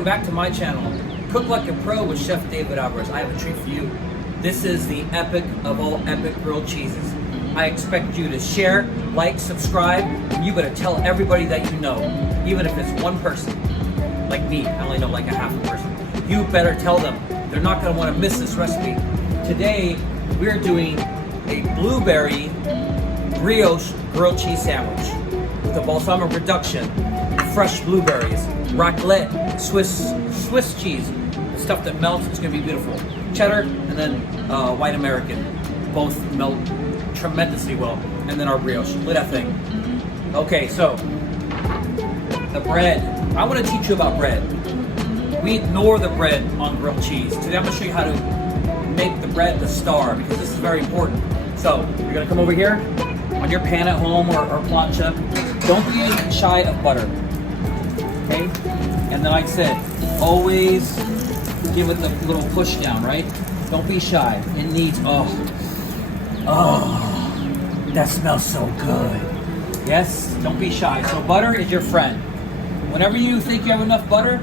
welcome back to my channel, Cook Like a Pro with Chef David Alvarez. I have a treat for you. This is the epic of all epic grilled cheeses. I expect you to share, like, subscribe, and you better tell everybody that you know, even if it's one person, like me. I only know like a half a person. You better tell them. They're not gonna wanna miss this recipe. Today, we're doing a blueberry brioche grilled cheese sandwich with a balsamic reduction, fresh blueberries, raclette, Swiss cheese, stuff that melts. It's gonna be beautiful. Cheddar and then white American, both melt tremendously well. And then our brioche. Look at that thing. Okay, so the bread. I want to teach you about bread. We ignore the bread on grilled cheese. Today I'm gonna show you how to make the bread the star, because this is very important. So you're gonna come over here on your pan at home or plancha. Don't be shy of butter. Okay? And then like I said, always give it the little push down, right? Don't be shy. It needs, oh, that smells so good. Yes, don't be shy. So butter is your friend. Whenever you think you have enough butter,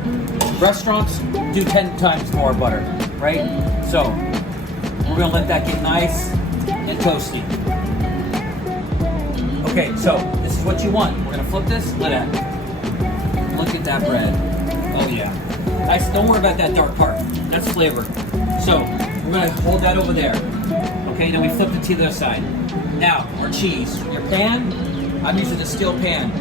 restaurants do 10 times more butter, right? So we're gonna let that get nice and toasty. Okay, so this is what you want. We're gonna flip this, look at that bread. Oh yeah. Nice, don't worry about that dark part. That's flavor. So we're gonna hold that over there. Okay, then we flip it to the other side. Now, our cheese. Your pan, I'm using a steel pan.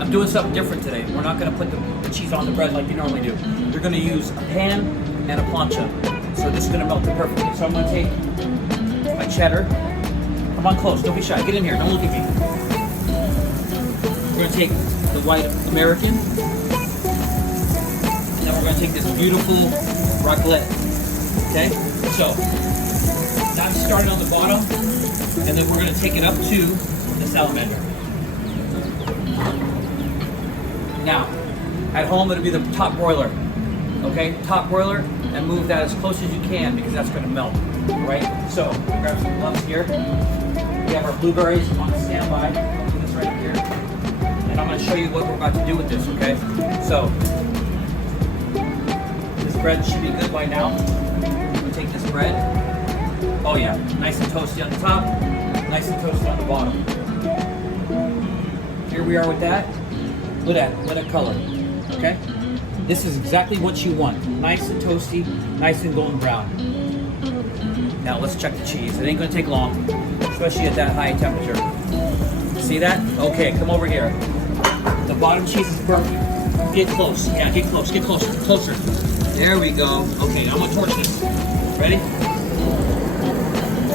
I'm doing something different today. We're not gonna put the cheese on the bread like you normally do. You're gonna use a pan and a plancha. So this is gonna melt it perfectly. So I'm gonna take my cheddar. Come on close, don't be shy. Get in here, don't look at me. We're gonna take the white American. And then we're gonna take this beautiful raclette. Okay? So, now I'm starting on the bottom, and then we're gonna take it up to the salamander. Now, at home it'll be the top broiler. Okay? Top broiler, and move that as close as you can because that's gonna melt. Right? So, grab some gloves here. We have our blueberries on standby. I'll do this right here. And I'm going to show you what we're about to do with this, okay? So, this bread should be good by now. We'll take this bread. Oh yeah, nice and toasty on the top, nice and toasty on the bottom. Here we are with that. Look at that color, okay? This is exactly what you want. Nice and toasty, nice and golden brown. Now let's check the cheese. It ain't gonna take long, especially at that high temperature. See that? Okay, come over here. The bottom cheese is perfect. Get close. Yeah, get close. Get closer. Closer. There we go. Okay, I'm gonna torch this. Ready?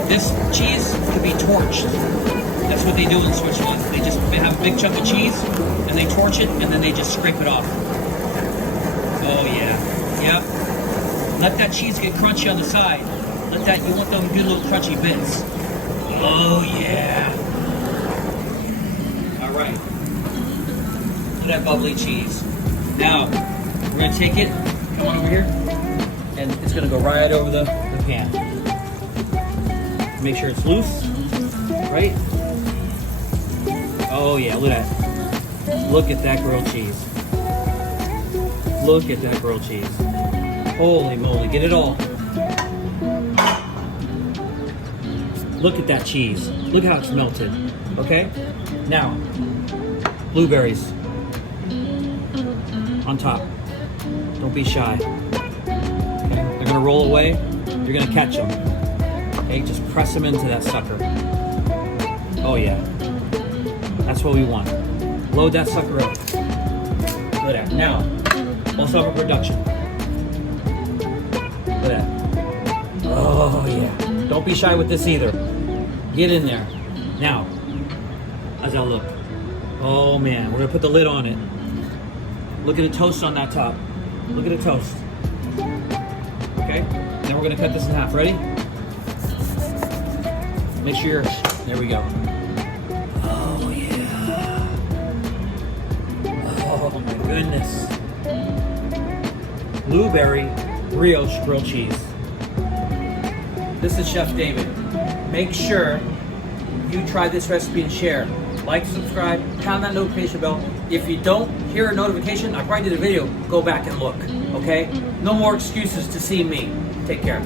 This cheese can be torched. That's what they do in Switzerland. They have a big chunk of cheese, and they torch it, and then they just scrape it off. Oh yeah. Yep. Let that cheese get crunchy on the side. You want those good little crunchy bits. Oh yeah. All right. Look at that bubbly cheese. Now, we're gonna take it, come on over here, and it's gonna go right over the pan. Make sure it's loose, right? Oh yeah, look at that. Look at that grilled cheese. Look at that grilled cheese. Holy moly, get it all. Look at that cheese. Look how it's melted. Okay? Now, blueberries on top. Don't be shy. Okay? They're gonna roll away. You're gonna catch them. Okay? Just press them into that sucker. Oh yeah. That's what we want. Load that sucker up. Look at that. Now, balsamic reduction. Look at that. Oh yeah. Don't be shy with this either. Get in there. Now, how's that look? Oh man, we're gonna put the lid on it. Look at the toast on that top. Look at the toast. Okay? Then we're gonna cut this in half. Ready? Make sure you're, there we go. Oh yeah. Oh my goodness. Blueberry brioche grilled cheese. This is Chef David. Make sure you try this recipe and share. like, subscribe, pound that notification bell. If you don't hear a notification, I probably did a video, go back and look, okay? No more excuses to see me. Take care.